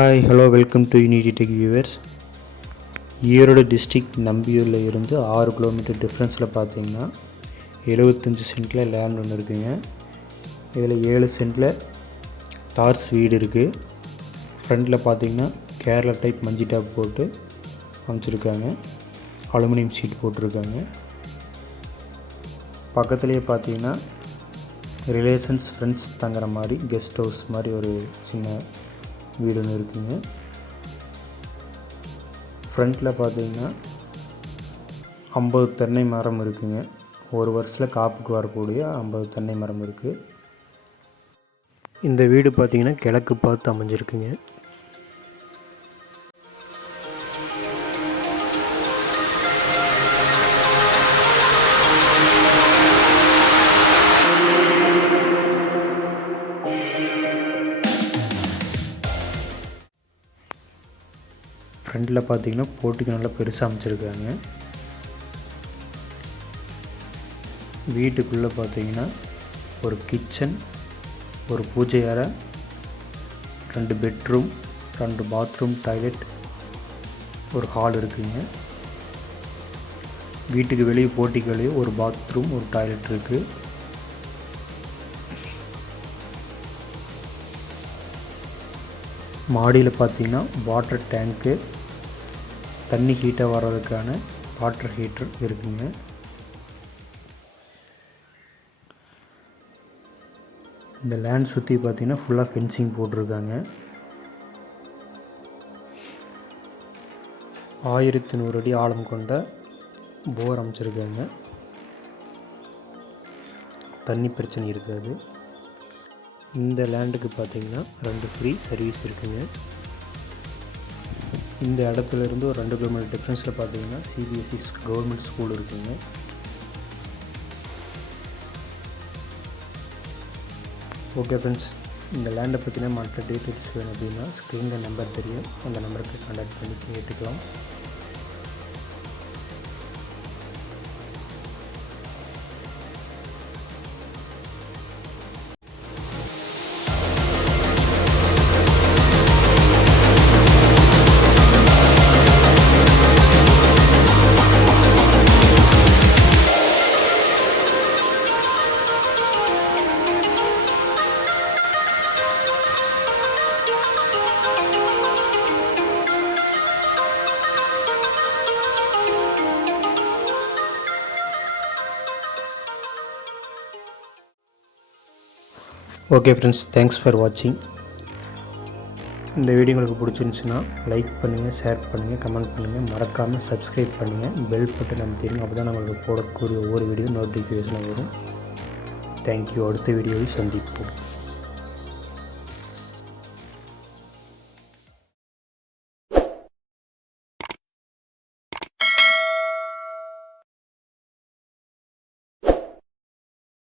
Hi hello welcome to unity tech viewers. Erode district நம்பியூரில் இருந்து 6 kilometre டிஃப்ரென்ஸில் பார்த்தீங்கன்னா 75 சென்ட்டில் லேண்ட் ஒன்று இருக்குங்க. இதில் 7 சென்ட்டில் தார்ஸ் வீடு இருக்குது. ஃப்ரண்டில் பார்த்தீங்கன்னா கேரளா டைப் மஞ்சி டாப் போட்டு அமைச்சிருக்காங்க. அலுமினியம் ஷீட் போட்டிருக்காங்க. பக்கத்துலேயே பார்த்தீங்கன்னா ரிலேஷன்ஸ் ஃப்ரெண்ட்ஸ் தங்குற மாதிரி கெஸ்ட் ஹவுஸ் மாதிரி ஒரு சின்ன வீடு ஒன்று இருக்குங்க. ஃப்ரண்ட்டில் பார்த்தீங்கன்னா 50 தென்னை மரம் இருக்குங்க. ஒரு வருஷத்தில் காப்புக்கு வரக்கூடிய 50 தென்னை மரம் இருக்குது. இந்த வீடு பார்த்தீங்கன்னா கிழக்கு பார்த்து அமைஞ்சிருக்குங்க. ஃப்ரண்டில் பார்த்தீங்கன்னா போர்ட்டிக்கு நல்லா பெருசாக அமைச்சிருக்காங்க. வீட்டுக்குள்ளே பார்த்தீங்கன்னா ஒரு கிச்சன், ஒரு பூஜை அறை, 2 பெட்ரூம், 2 பாத்ரூம், டாய்லெட், ஒரு ஹால் இருக்குங்க. வீட்டுக்கு வெளியே போர்ட்டிக்கு வெளியே ஒரு பாத்ரூம், ஒரு டாய்லெட் இருக்குது. மாடியில் பார்த்தீங்கன்னா வாட்டர் டேங்க்கு, தண்ணி ஹீட்டாக வர்றதுக்கான வாட்டர் ஹீட்டர் இருக்குங்க. இந்த லேண்ட் சுற்றி பார்த்தீங்கன்னா ஃபுல்லாக ஃபென்சிங் போட்டிருக்காங்க. 1100 அடி ஆழம் கொண்ட போர் அமைச்சிருக்காங்க. தண்ணி பிரச்சனை இருக்காது. இந்த லேண்டுக்கு பார்த்தீங்கன்னா 2 ஃப்ரீ சர்வீஸ் இருக்குங்க. இந்த இடத்துலேருந்து ஒரு 2 கிலோமீட்டர் டிஃப்ரென்ஸில் பார்த்தீங்கன்னா சிபிஎஸ்சி கவர்மெண்ட் ஸ்கூல் இருக்குங்க. ஓகே ஃப்ரெண்ட்ஸ், இந்த லேண்டை பற்றின மற்ற டீட்டெயில்ஸ் வேணும் அப்படின்னா ஸ்க்ரீனில் நம்பர் தெரியும், அந்த நம்பருக்கு கான்டாக்ட் பண்ணி கேட்டுக்கலாம். ஓகே ஃப்ரெண்ட்ஸ், தேங்க்ஸ் ஃபார் வாட்சிங். இந்த வீடியோ உங்களுக்கு பிடிச்சிருந்துச்சுன்னா லைக் பண்ணுங்கள், ஷேர் பண்ணுங்கள், கமெண்ட் பண்ணுங்கள், மறக்காமல் சப்ஸ்கிரைப் பண்ணுங்கள், பெல் பட்டன் அமைத்திடுங்க. அப்போ தான் நம்மளுக்கு போடக்கூடிய ஒவ்வொரு வீடியோ நோட்டிஃபிகேஷன் வரும். தேங்க்யூ. அடுத்த வீடியோவில் சந்திப்போம்.